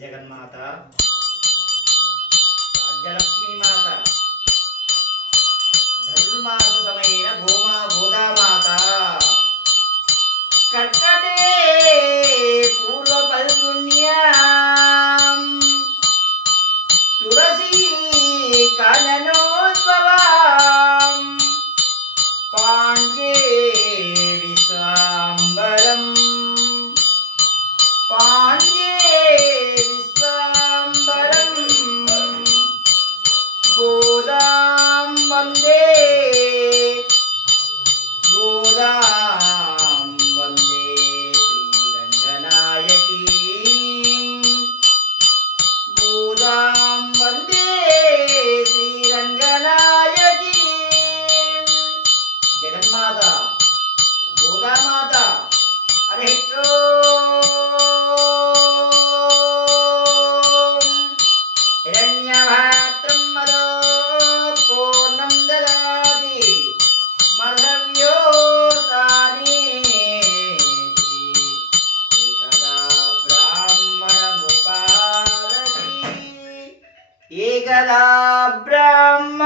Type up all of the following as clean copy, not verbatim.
జగన్మాత రాజ్యలక్ష్మీ మాత ధనుర్మాస సమయేన గోదామాత కర్కటే పూర్వ పల్గుణ్యాం తులసీ కాననోద్భవాం పాండ్యే విశ్వాంబరం పాండ్యే విశ్వాంబరం గోదాం వందే గోదాం వందే శ్రీరంగనాయకీ గోదాం వందే శ్రీరంగనాయకీ జగన్మాత గోదామాత హరి హిరణ్యభాత్రం మదో పూర్ణం దదాతి మధవ్యోసానేతి ఏకదా బ్రాహ్మణముపహారతి ఏకదా బ్రాహ్మణముపహారతి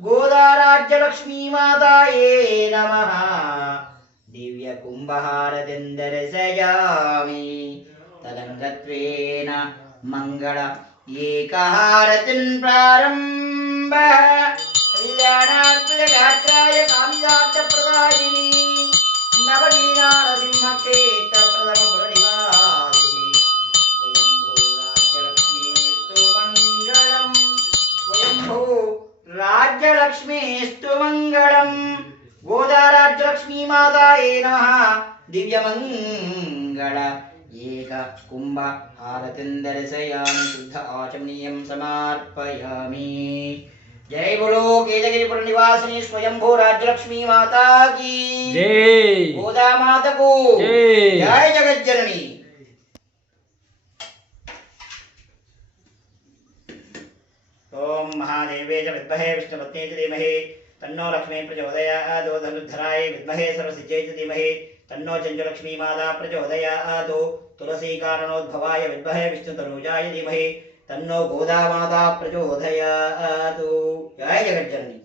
గోదారాజ్యలక్ష్మీ మాతాయే నమః దివ్య కుంభహారతిం దర్శయామి తదంగత్వేన మంగళ ఏకహారతిం ప్రారంభ కళ్యాణాత్మక గాత్రాయ కామిదార్థప్రదాయిని నవగిరినారసింహ క్షేత్ర ప్రథమ పురనివాసిని స్వయంభూ రాజ్యలక్ష్మీస్తు మంగళం స్వయంభూ రాజ్యలక్ష్మీస్తు మంగళం గోదారాజ్యలక్ష్మీ మాతాయే నమః దివ్యమంగళ ఏక కుంభ హారతిం దర్శయామి శుద్ధ ఆచమనీయం సమర్పయామి జై బోలో కేదగిరిపుర నివాసిని స్వయంభూ రాజ్యలక్ష్మీ మాతా కీ జై గోదా మాతకు జై జగజ్జనని ఓం మహాదేవే చ విద్మహే విష్ణుపత్నే చ ధీమహి తన్నో లక్ష్మీ ప్రచోదయాత్ ధనుర్ధరాయ విద్మహే సరస్వత్యై చ ధీమహి తన్నో చంచలక్ష్మీ మాతా ప్రచోదయాత్ తులసీకారణోద్భవాయ విద్మహే విష్ణుతనూజాయ ధీమహి తన్నో గోదామాతా ప్రచోదయాత్ జయ జగజ్జనని।